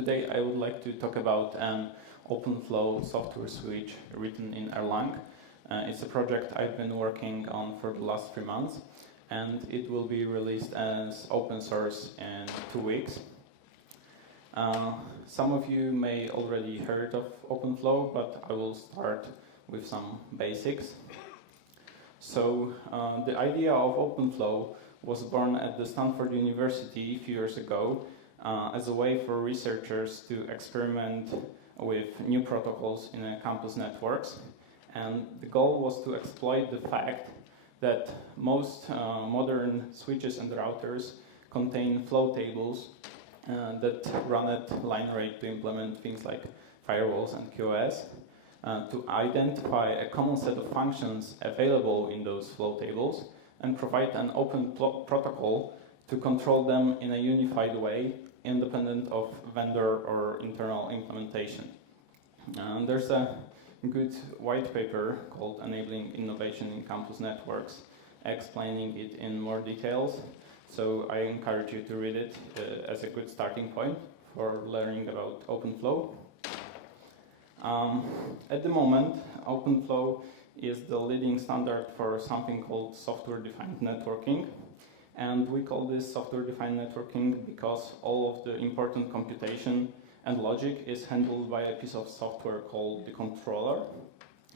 Today I would like to talk about an OpenFlow software switch written in Erlang. It's a project I've been working on for the last 3 months, and it will be released as open source in 2 weeks. Some of you may already heard of OpenFlow, but I will start with some basics. So the idea of OpenFlow was born at the Stanford University a few years ago as a way for researchers to experiment with new protocols in campus networks. And the goal was to exploit the fact that most modern switches and routers contain flow tables that run at line rate to implement things like firewalls and QoS, to identify a common set of functions available in those flow tables and provide an open protocol to control them in a unified way, independent of vendor or internal implementation. There's a good white paper called Enabling Innovation in Campus Networks explaining it in more details, so I encourage you to read it as a good starting point for learning about OpenFlow. At the moment, OpenFlow is the leading standard for something called software-defined networking. And we call this software-defined networking because all of the important computation and logic is handled by a piece of software called the controller.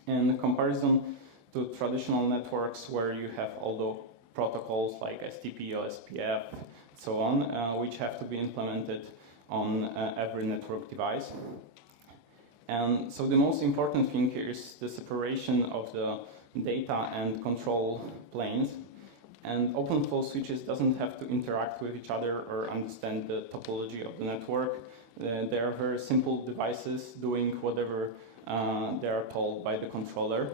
In comparison to traditional networks where you have all the protocols like STP, OSPF, and so on, which have to be implemented on every network device. And so the most important thing here is the separation of the data and control planes. And OpenFlow switches doesn't have to interact with each other or understand the topology of the network. They are very simple devices doing whatever they are told by the controller.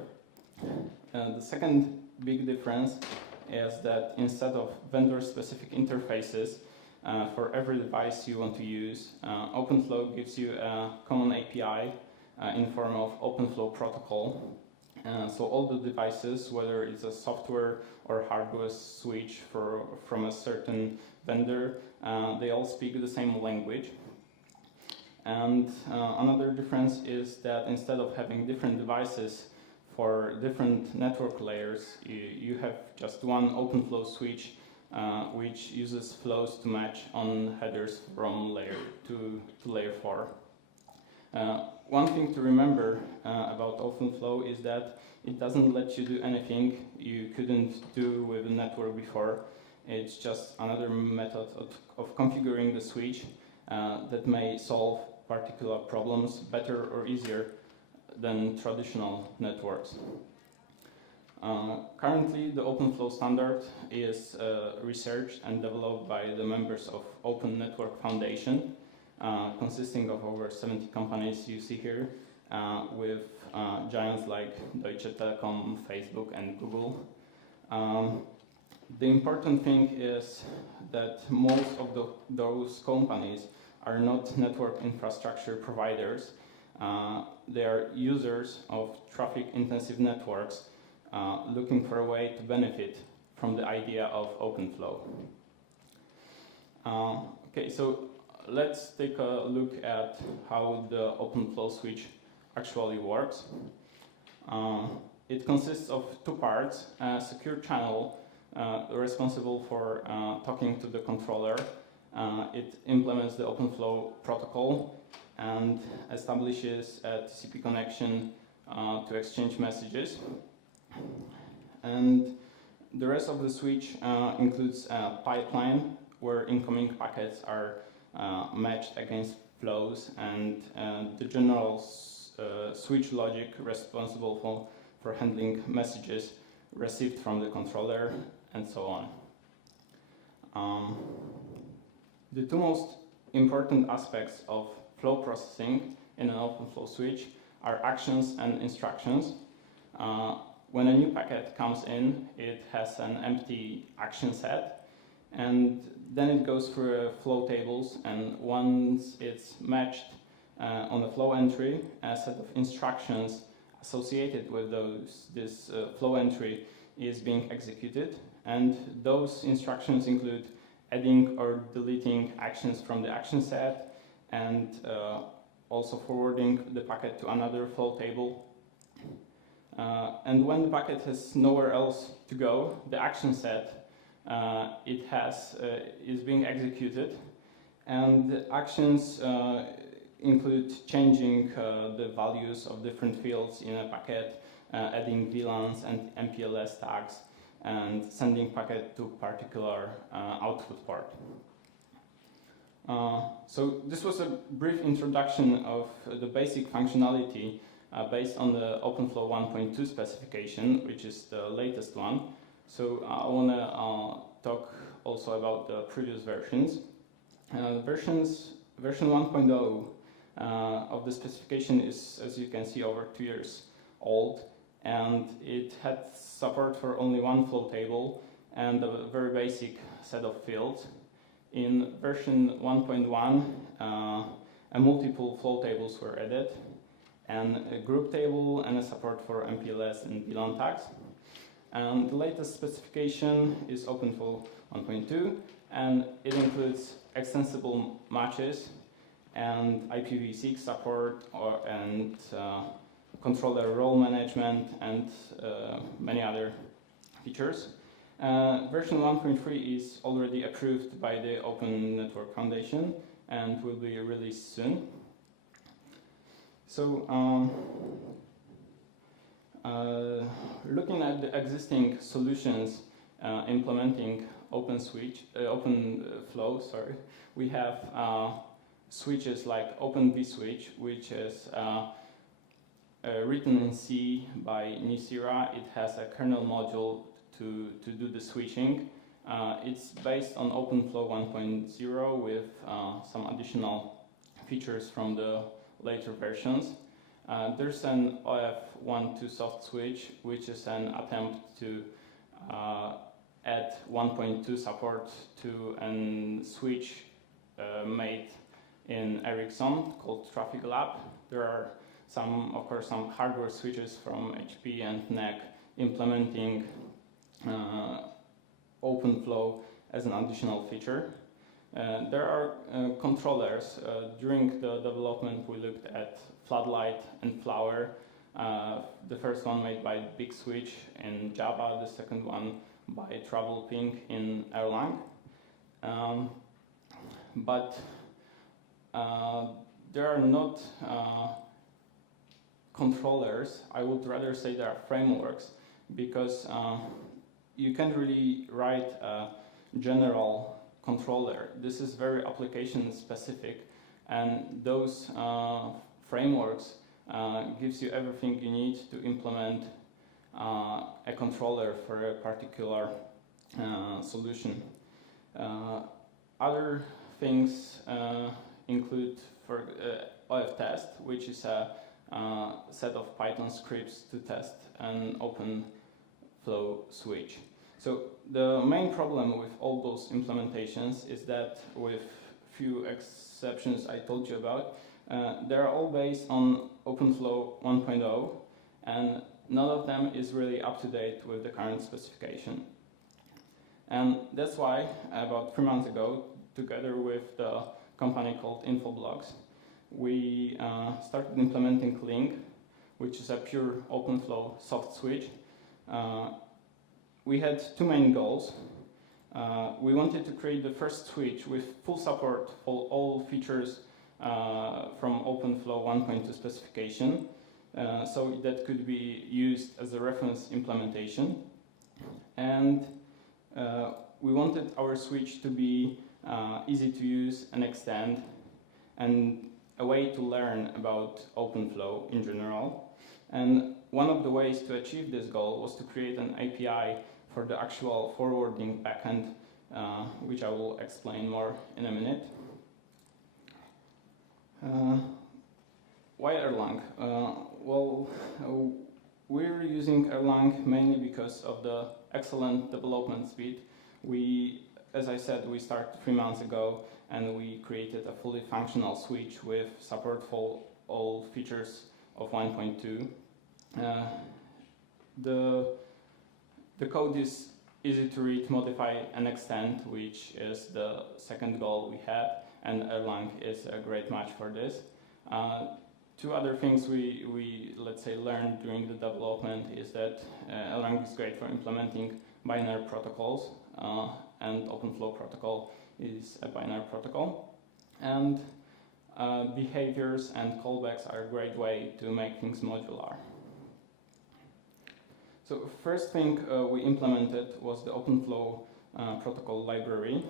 The second big difference is that instead of vendor-specific interfaces for every device you want to use, OpenFlow gives you a common API in form of OpenFlow protocol. So all the devices, whether it's a software or hardware switch from a certain vendor, they all speak the same language. And another difference is that instead of having different devices for different network layers, you have just one OpenFlow switch which uses flows to match on headers from layer 2 to layer 4. One thing to remember about OpenFlow is that it doesn't let you do anything you couldn't do with a network before. It's just another method of configuring the switch that may solve particular problems better or easier than traditional networks. Currently, the OpenFlow standard is researched and developed by the members of Open Network Foundation, consisting of over 70 companies you see here, with giants like Deutsche Telekom, Facebook, and Google. The important thing is that most of those companies are not network infrastructure providers. They are users of traffic-intensive networks looking for a way to benefit from the idea of OpenFlow. Okay, so let's take a look at how the OpenFlow switch actually works. It consists of 2 parts: a secure channel responsible for talking to the controller. It implements the OpenFlow protocol and establishes a TCP connection to exchange messages. And the rest of the switch includes a pipeline where incoming packets are matched against flows, and the general switch logic responsible for handling messages received from the controller, and so on. The 2 most important aspects of flow processing in an OpenFlow switch are actions and instructions. When a new packet comes in, it has an empty action set, and then it goes through flow tables, and once it's matched on the flow entry, a set of instructions associated with this flow entry is being executed, and those instructions include adding or deleting actions from the action set, and also forwarding the packet to another flow table. And when the packet has nowhere else to go, the action set is being executed, and the actions include changing the values of different fields in a packet, adding VLANs and MPLS tags, and sending packet to particular output port. So this was a brief introduction of the basic functionality based on the OpenFlow 1.2 specification, which is the latest one. So I want to talk also about the previous versions. Version 1.0 of the specification is, as you can see, over 2 years old, and it had support for only one flow table and a very basic set of fields. In version 1.1, multiple flow tables were added, and a group table and a support for MPLS and VLAN tags. And the latest specification is OpenFlow 1.2, and it includes extensible matches and IPv6 support and controller role management and many other features. Version 1.3 is already approved by the Open Network Foundation and will be released soon. So, looking at the existing solutions implementing OpenFlow, we have switches like OpenVSwitch, which is written in C by Nicira. It has a kernel module to do the switching. It's based on OpenFlow 1.0 with some additional features from the later versions. There's an OF12 soft switch, which is an attempt to add 1.2 support to a switch made in Ericsson called Traffic Lab. There are some hardware switches from HP and NEC implementing OpenFlow as an additional feature. There are controllers. During the development, we looked at Floodlight and Flower. The first one made by Big Switch in Java, the second one by TravelPing in Erlang. But there are not controllers. I would rather say there are frameworks, because you can't really write a general controller. This is very application specific, and those frameworks gives you everything you need to implement a controller for a particular solution. Other things include for OFTest, which is a set of Python scripts to test an OpenFlow switch. So the main problem with all those implementations is that, with few exceptions I told you about, they're all based on OpenFlow 1.0, and none of them is really up to date with the current specification. And that's why, about 3 months ago, together with the company called Infoblox, we started implementing LINC, which is a pure OpenFlow soft switch. We had two main goals. We wanted to create the first switch with full support for all features from OpenFlow 1.2 specification, so that could be used as a reference implementation. And we wanted our switch to be easy to use and extend, and a way to learn about OpenFlow in general. And one of the ways to achieve this goal was to create an API for the actual forwarding backend, which I will explain more in a minute. Why Erlang? Well, we're using Erlang mainly because of the excellent development speed. As I said, we started 3 months ago, and we created a fully functional switch with support for all features of 1.2. The code is easy to read, modify, and extend, which is the second goal we had. and Erlang is a great match for this. Two other things we let's say learned during the development is that Erlang is great for implementing binary protocols, and OpenFlow protocol is a binary protocol. And behaviors and callbacks are a great way to make things modular. So first thing we implemented was the OpenFlow protocol library.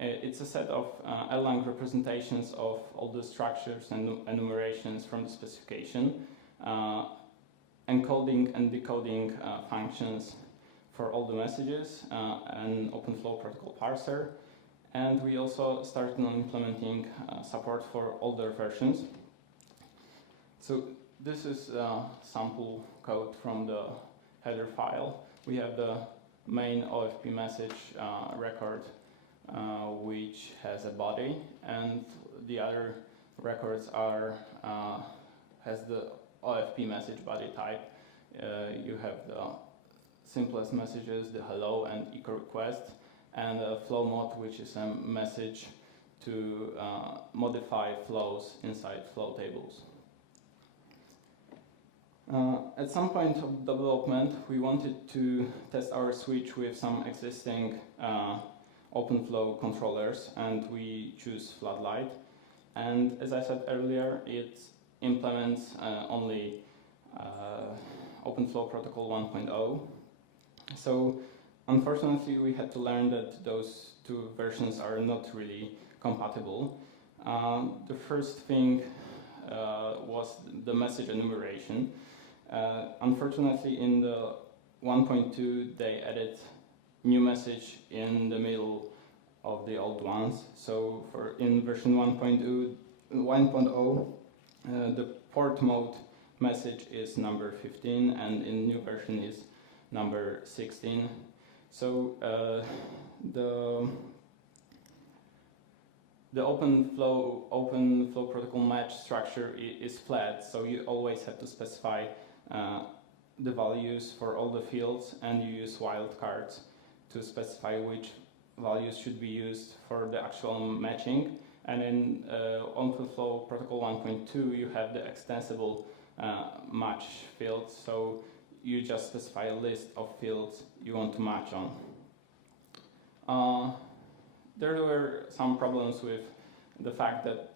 It's a set of Erlang representations of all the structures and enumerations from the specification, encoding and decoding functions for all the messages, an OpenFlow protocol parser, and we also started on implementing support for older versions. So this is sample code from the header file. We have the main OFP message record, which has a body, and the other records are has the OFP message body type. You have the simplest messages, the hello and echo request, and a flow mode, which is a message to modify flows inside flow tables. At some point of development, we wanted to test our switch with some existing OpenFlow controllers, and we choose Floodlight. And as I said earlier, it implements only OpenFlow Protocol 1.0. So unfortunately, we had to learn that those two versions are not really compatible. The first thing was the message enumeration. Unfortunately, in the 1.2, they added new message in the middle of the old ones. So in version 1.0, the port mode message is number 15, and in new version is number 16. So the OpenFlow protocol match structure is flat, so you always have to specify the values for all the fields, and you use wildcards to specify which values should be used for the actual matching. And in OpenFlow Protocol 1.2, you have the extensible match fields, so you just specify a list of fields you want to match on. There were some problems with the fact that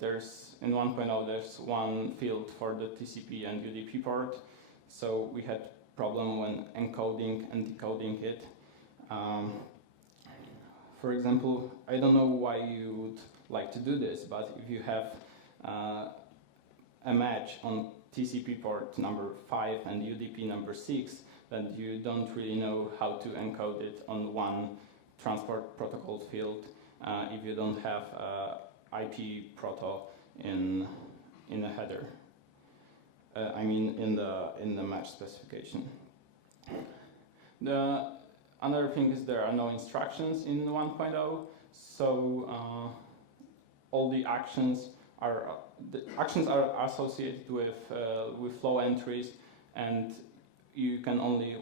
in 1.0 there's one field for the TCP and UDP port, so we had problem when encoding and decoding it. For example, I don't know why you would like to do this, but if you have a match on TCP port number 5 and UDP number 6, then you don't really know how to encode it on one transport protocol field if you don't have IP proto in the header. I mean in the match specification. The another thing is there are no instructions in 1.0, so all the actions are associated with flow entries, and you can only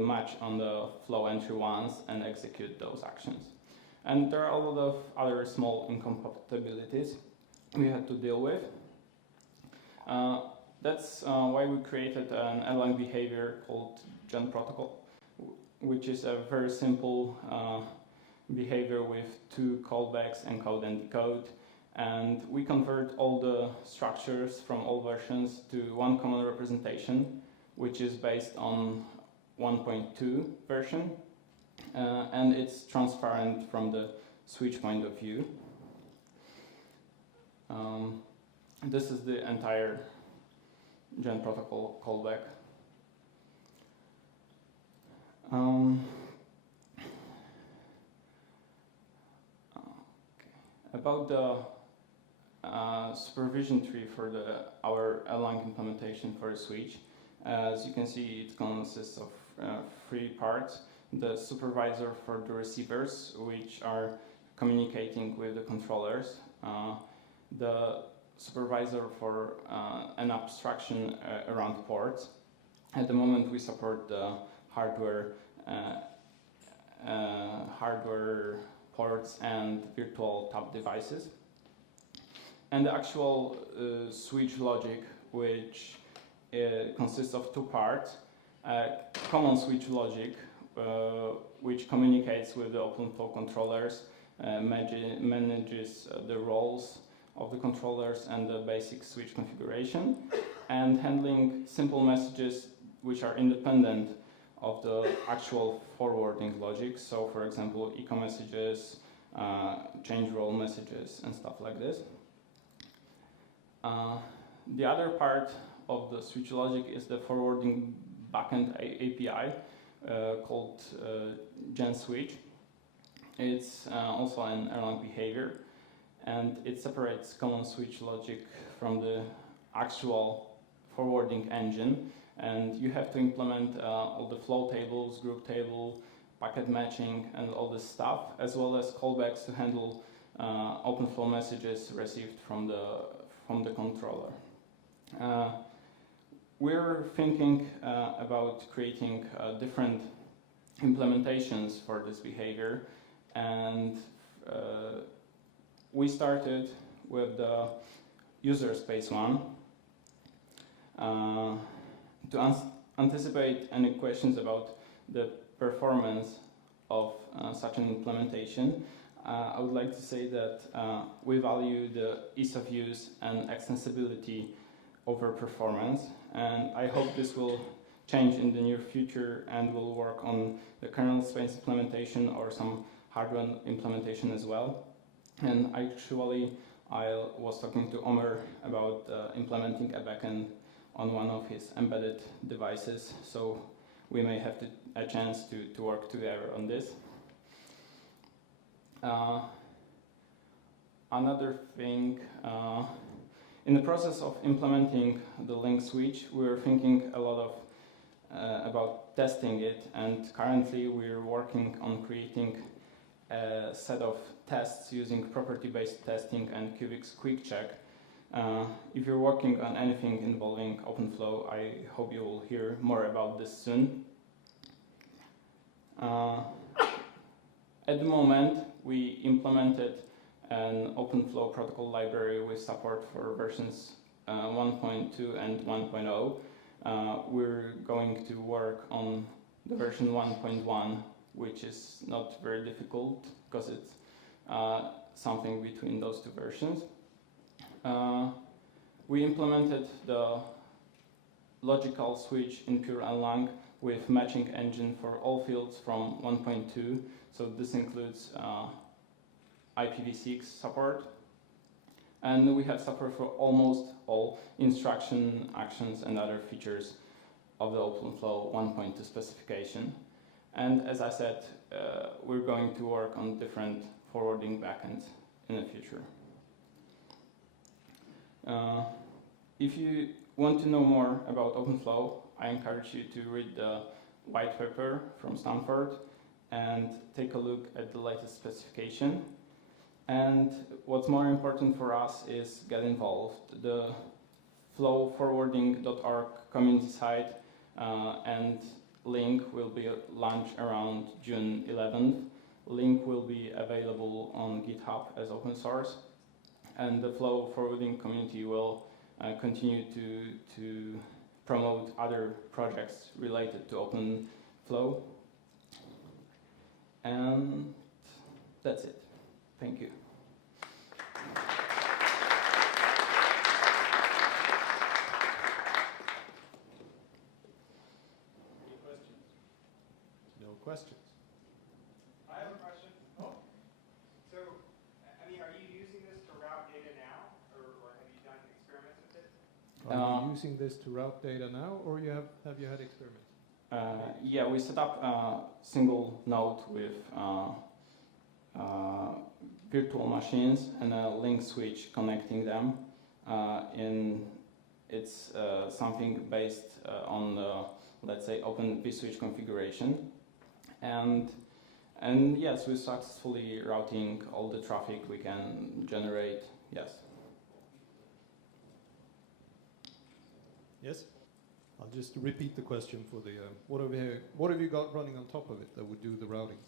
match on the flow entry once and execute those actions. And there are a lot of other small incompatibilities we had to deal with. That's why we created an Erlang behavior called Gen Protocol, which is a very simple behavior with two callbacks, encode and decode. And we convert all the structures from all versions to one common representation, which is based on 1.2 version. And it's transparent from the switch point of view. This is the entire Gen Protocol callback. About the supervision tree for our Erlang implementation for a switch, as you can see, it consists of 3 parts. The supervisor for the receivers, which are communicating with the controllers, the supervisor for an abstraction around ports. At the moment, we support the hardware ports and virtual tap devices. and the actual switch logic, which consists of two parts. Common switch logic, which communicates with the OpenFlow controllers, manages the roles of the controllers and the basic switch configuration, and handling simple messages which are independent of the actual forwarding logic. So, for example, echo messages, change role messages, and stuff like this. The other part of the switch logic is the forwarding backend API called GenSwitch. It's also an Erlang behavior, and it separates common switch logic from the actual forwarding engine, and you have to implement all the flow tables, group table, packet matching, and all this stuff, as well as callbacks to handle OpenFlow messages received from the controller. We're thinking about creating different implementations for this behavior, and we started with the Userspace one. To anticipate any questions about the performance of such an implementation, I would like to say that we value the ease of use and extensibility over performance, and I hope this will change in the near future and will work on the kernel space implementation or some hardware implementation as well. And actually, I was talking to Omer about implementing a backend on one of his embedded devices, so we may have a chance to work together on this. Another thing, in the process of implementing the LINC switch, we were thinking a lot of about testing it, and currently we're working on creating a set of tests using property-based testing and QuickCheck. If you're working on anything involving OpenFlow, I hope you will hear more about this soon. At the moment, we implemented an OpenFlow protocol library with support for versions 1.2 and 1.0. We're going to work on the version 1.1, which is not very difficult because it's something between those two versions. We implemented the logical switch in pure Erlang with matching engine for all fields from 1.2. So this includes IPv6 support. And we have support for almost all instruction, actions, and other features of the OpenFlow 1.2 specification. And as I said, we're going to work on different forwarding backends in the future. If you want to know more about OpenFlow, I encourage you to read the white paper from Stanford and take a look at the latest specification. And what's more important for us is get involved. The flowforwarding.org community site and LINC will be launched around June 11th. LINC will be available on GitHub as open source, and the flow forwarding community will continue to promote other projects related to OpenFlow. And that's it. Thank you. Any questions? No questions. I have a question. Oh. So, I mean, are you using this to route data now, or have you done experiments with it? Are you using this to route data now, or have you had experiments? Yeah, we set up a single node with virtual machines and a link switch connecting them. It's something based on the, let's say, Open vSwitch configuration. And yes, we're successfully routing all the traffic we can generate. Yes. Yes? I'll just repeat the question for the, what have you got running on top of it that would do the routing?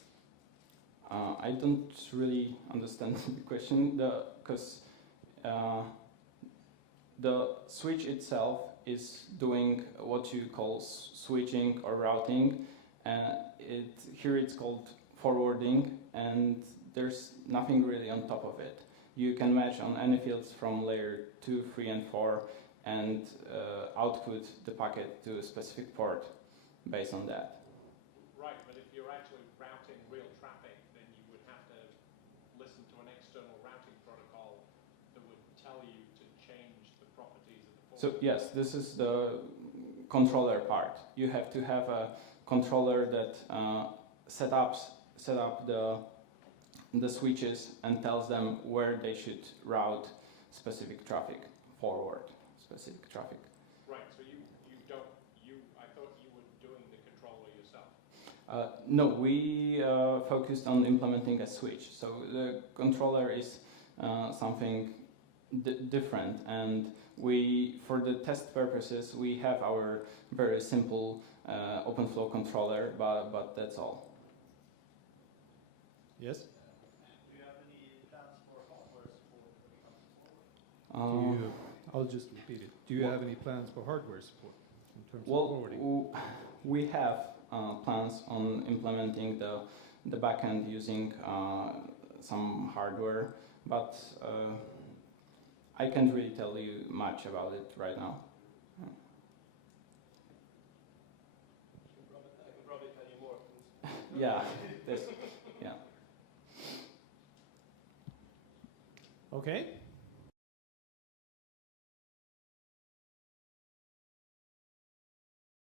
I don't really understand the question, because the switch itself is doing what you call switching or routing, and here it's called forwarding, and there's nothing really on top of it. You can match on any fields from layer 2, 3, and 4, and output the packet to a specific port based on that. Right, but if you're actually routing real traffic, then you would have to listen to an external routing protocol that would tell you to change the properties of the port. So yes, this is the controller part. You have to have a controller that set up the switches and tells them where they should route specific traffic, forward specific traffic. Right, so I thought you were doing the controller yourself. No, we focused on implementing a switch. So the controller is something different, and for the test purposes, we have our very simple OpenFlow controller, but that's all. Yes? Do you have any plans for hardware support when it comes to forwarding? I'll just repeat it. Do you have any plans for hardware support in terms of Well, forwarding? we have plans on implementing the backend using some hardware, but I can't really tell you much about it right now. I can probably tell you more. Yeah, yeah. Okay.